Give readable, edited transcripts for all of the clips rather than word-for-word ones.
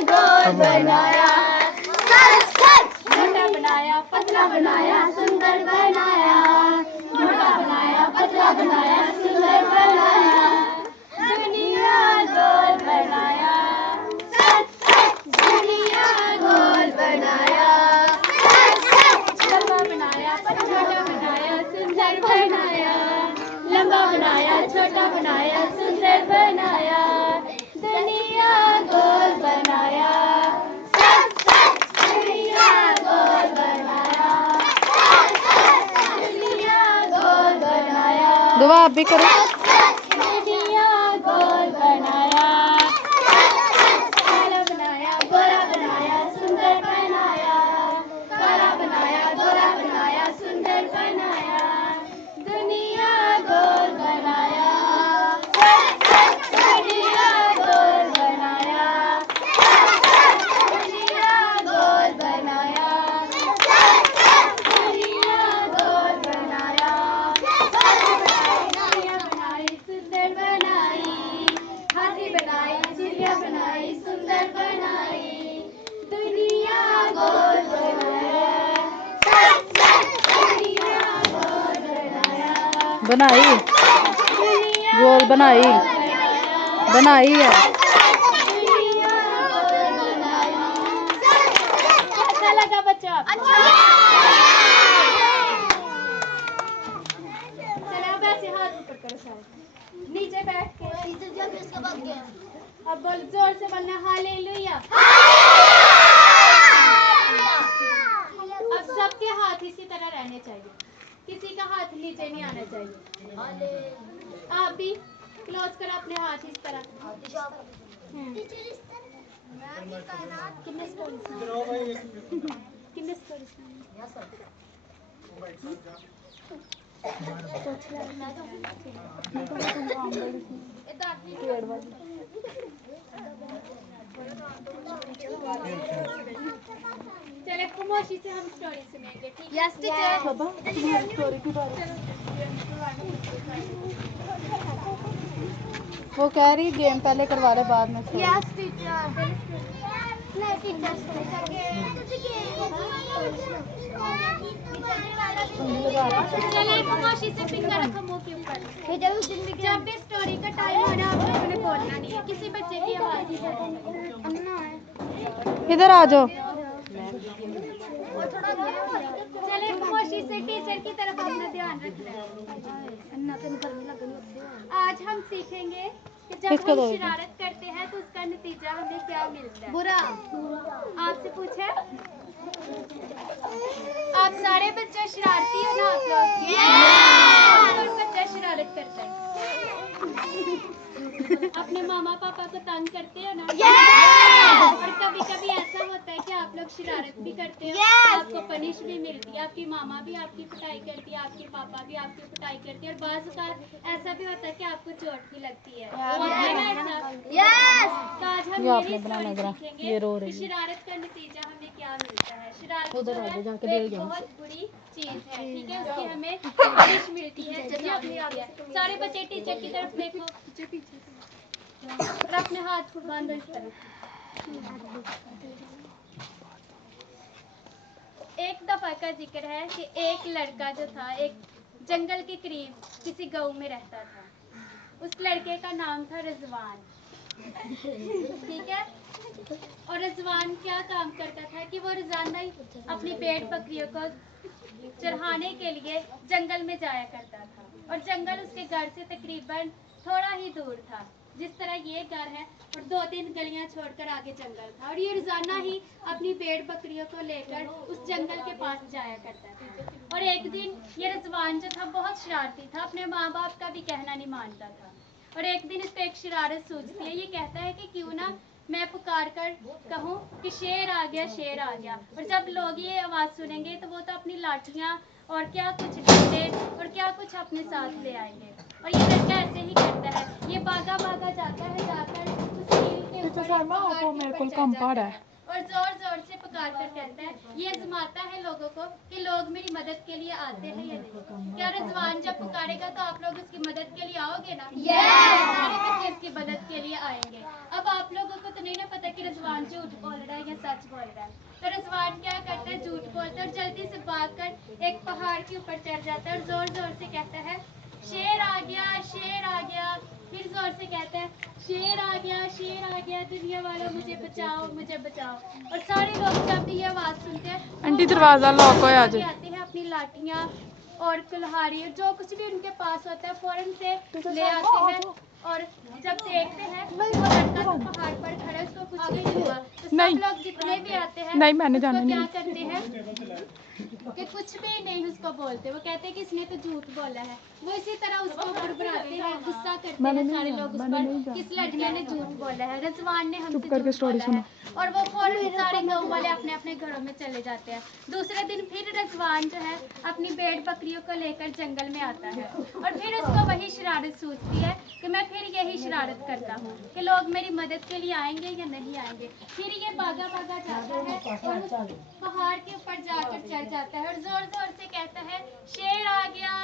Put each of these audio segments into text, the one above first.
गोल बनाया, मोटा बनाया, पतला बनाया, सुंदर बनाया, मोटा बनाया, पतला बनाया, सुंदर बनाया, दुनिया गोल बनाया, दुनिया गोल बनाया, लंबा बनाया, छोटा बनाया, सुंदर बनाया, लंबा बनाया, छोटा बनाया, सुंदर बनाया, दुनिया गोल बनाया, दुनिया गोल बनाया, दुनिया गोल बनाया, दुआ आप भी करो। दुनिया गोल बनाया, काला बनाया, गोरा बनाया, सुंदर बनाया, काला बनाया, गोरा बनाया, सुंदर बनाया, दुनिया गोल बनाया, दुनिया गोल बनाया, दुनिया गोल बनाया, दुनिया गोल बनाया, दुनिया बनाई, सुंदर बनाई, हाथी बनाई, चिड़िया बनाई, सुंदर बनाई, दुनिया गोल बनाया, दुनिया गोल बनाया, बनाई दुनिया गोल बनाई बनाया, बनाई है। दुनिया गोल बनाया। कैसा लगा बच्चा? अच्छा। चलो अब ऐसे हाथ ऊपर करो सारे, नीचे बैठ के अब बोल, जोर से बोलना हालेलुया। अब सबके हाथ इसी तरह रहने चाहिए, किसी का हाथ नीचे नहीं आना चाहिए। आप भी क्लोज करो अपने हाथ इस तरह। कितने स्टोरीज चले कुमोशी से हम स्टोरी सुनेंगे, ठीक है? यस वो कह रही गेम पहले करवा ले बाद में। चलिए कुमोशी से फिंगर रखो मुंह के ऊपर। जब भी स्टोरी का टाइम हो ना, आप लोगों ने बोलना नहीं है, किसी बच्चे की आवाज नहीं करनी। इधर आ जाओ। चलिए कुमोशी से टीचर की तरफ अपना ध्यान रखना है। आज हम सीखेंगे कि जब किसको हम दोगे? शरारत करते हैं तो उसका नतीजा हमें क्या मिलता है। बुरा। आपसे पूछे, आप सारे बच्चे शरारती हो ना? आप लोग कौन बच्चा शरारत करता है? अपने मामा पापा को तंग करते हो ना? और कभी कभी ऐसा होता है कि आप लोग शरारत भी करते हो, आपको पनिश भी मिलती है, आपकी मामा भी आपकी पिटाई करती है, आपके पापा भी आपकी पिटाई करती है, और बाज़ औक़ात ऐसा भी होता है कि आपको चोट भी लगती है। होता है ना ऐसा? तो आज हम यही स्टोरी सीखेंगे कि शरारत का नतीजा हमें क्या मिलता है। शरारत जो है वो एक बहुत बुरी चीज है, ठीक है? उसकी हमें पनिश मिलती है, सजा मिलती है। सारे बच्चे टीचर की तरफ देखो और अपने हाथ को बांधो इस तरह। एक दफा का जिक्र है कि एक लड़का जो था एक जंगल के करीब किसी गांव में रहता था। उस लड़के का नाम था रिजवान, ठीक है? और रिजवान क्या काम करता था कि वो रोजाना ही अपनी भेड़ बकरियों को चराने के लिए जंगल में जाया करता था, और जंगल उसके घर से तकरीबन थोड़ा ही दूर था, जिस तरह ये घर है, और 2-3 गलियां छोड़कर आगे जंगल था, और ये रोजाना ही अपनी भेड़ बकरियों को लेकर उस जंगल के पास जाया करता था। और एक दिन ये रिजवान जो था बहुत शरारती था, अपने माँ बाप का भी कहना नहीं मानता था, और एक दिन इसको एक शरारत सूझती है। ये कहता है कि क्यों ना मैं पुकार कर कहूँ कि शेर आ गया, शेर आ गया। और जब लोग ये आवाज़ सुनेंगे तो वो तो अपनी लाठियाँ और क्या कुछ डंडे और क्या कुछ अपने साथ ले आएंगे। और ये लड़का ऐसे ही करता है, ये भागा भागा जाता है, जाकर उस कील के ऊपर मेरे को कम पड़ा है और जोर जोर से पुकार कर कहता है, ये आजमाता है लोगों को कि लोग मेरी मदद के लिए आते हैं या नहीं। क्या रिजवान जब पुकारेगा तो आप लोग उसकी मदद के लिए आओगे ना? सारे बच्चे इसकी मदद के लिए आएंगे। अब आप लोगों को तो नहीं ना पता कि रिजवान झूठ बोल रहा है या सच बोल रहा है। तो रिजवान क्या करता है, झूठ बोलता है और जल्दी से भागकर एक पहाड़ के ऊपर चढ़ जाता है और जोर जोर से कहता है, शेर आ गया, शेर आ गया। फिर जोर से कहता है, शेर आ गया, शेर आ गया, दुनिया वालों मुझे बचाओ, मुझे बचाओ। और सारे लोग जब ये आवाज सुनते हैं, आंटी दरवाजा लॉक हो आज। आते हैं अपनी लाठियां और कुल्हाड़ी और जो कुछ भी उनके पास होता है फौरन से ले आते हैं। और जब देखते हैं वो लड़का तो पहाड़ पर खड़ा है, उसको कुछ नहीं हुआ। तो सब लोग जितने भी आते हैं नहीं, मैंने उसको जाना क्या नहीं। करते हैं कि कुछ भी नहीं उसको बोलते। वो कहते हैं कि इसने तो झूठ बोला है। वो इसी तरह उसको बुरबुराते हैं, गुस्सा करते हैं सारे लोग उस पर, किस लड़के ने झूठ बोला है, रिजवान ने हमसे झूठ बोला है। और वो फौरन सारे गाँव वाले अपने अपने घरों में चले जाते हैं। दूसरे दिन फिर रिजवान जो है अपनी भेड़ बकरियों को लेकर जंगल में आता है और फिर उसको वही शरारत सूझती है कि मैं फिर यही शरारत करता हूँ कि लोग मेरी मदद के लिए आएंगे या नहीं आएंगे। फिर ये भागा भागा जाता है और उस पहाड़ के ऊपर जाकर चढ़ जाता है और जोर जोर से कहता है, शेर आ गया,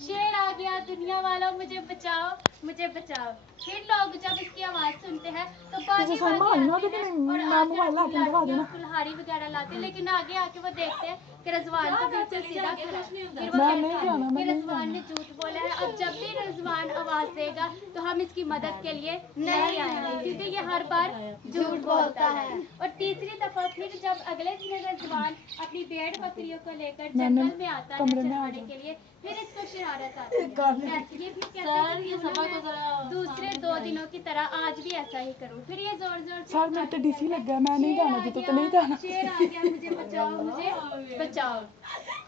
शेर आ गया, दुनिया वालों मुझे बचाओ, मुझे बचाओ। फिर लोग जब इसकी आवाज सुनते हैं तो भागे भागे आते हैं और आकर अपनी लाठियां और कुल्हाड़ी वगैरह लाते हैं। लेकिन आगे आके वो देखते हैं कि रिजवान तो बिल्कुल सीधा खड़ा है। फिर वो कहते हैं कि रिजवान ने झूठ बोला है, अब जब भी रिजवान आवाज देगा तो हम इसकी मदद के लिए नहीं आएंगे क्योंकि ये हर बार झूठ बोलता है। और तीसरी दफा फिर जब अगले दिन रिजवान अपनी भेड़ बकरियों को लेकर जंगल में आता है चराने के लिए, फिर इसको शरारत आती है। ये भी कहते हैं कि क्यों ना मैं दूसरे 2 दिनों की तरह आज भी ऐसा ही करूं। फिर ये जोर जोर से सर मेरे तो डीसी लग गया, मैं नहीं जाना जी, तो नहीं जाना। शेर आ गया, मुझे बचाओ, मुझे बचाओ।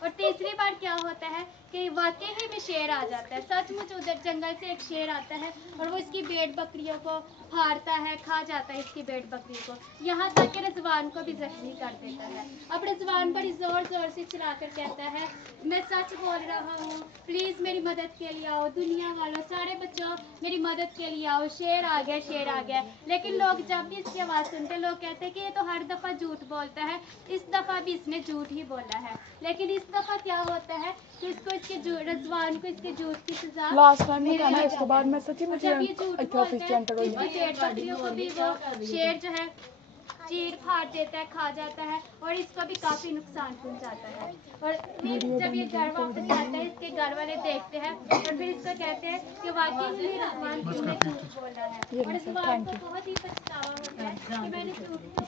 और तीसरी बार क्या होता है कि वाकई ही में शेर आ जाता है। सचमुच उधर जंगल से एक शेर आता है और वो इसकी भेड़ बकरियों को फाड़ता है, खा जाता है इसकी भेड़ बकरियों को, यहाँ तक कि रिजवान को भी जख्मी कर देता है। अब रिजवान बड़ी जोर जोर से चिल्लाकर कहता है, मैं सच बोल रहा हूँ, प्लीज मेरी मदद के लिए आओ, दुनिया वालों सारे बच्चों मेरी मदद के लिए आओ, शेर आ गया, शेर आ गया। लेकिन लोग जब भी इसकी आवाज़ सुनते हैं लोग कहते हैं कि ये तो हर दफ़ा झूठ बोलता है, इस दफ़ा भी इसने झूठ ही बोला है। लेकिन इस दफ़ा क्या होता है कि उसको इसके रिजवान को इसके झूठ की सजा लास्ट टाइम में कहना, इसके बाद मैं सच्ची में जब ये झूठ बोलता है इसकी भेड़ बकरियों को भी वो शेर जो है चीर फाड़ देता है, खा जाता है और इसको भी काफी नुकसान पहुंचाता है। और फिर जब ये घर वापस आता है इसके घर वाले देखते हैं और फिर इसको कहते हैं कि वाकई में रिजवान तुमने झूठ बोला है। और रिजवान को बहुत ही पछतावा होता है कि मैंने झूठ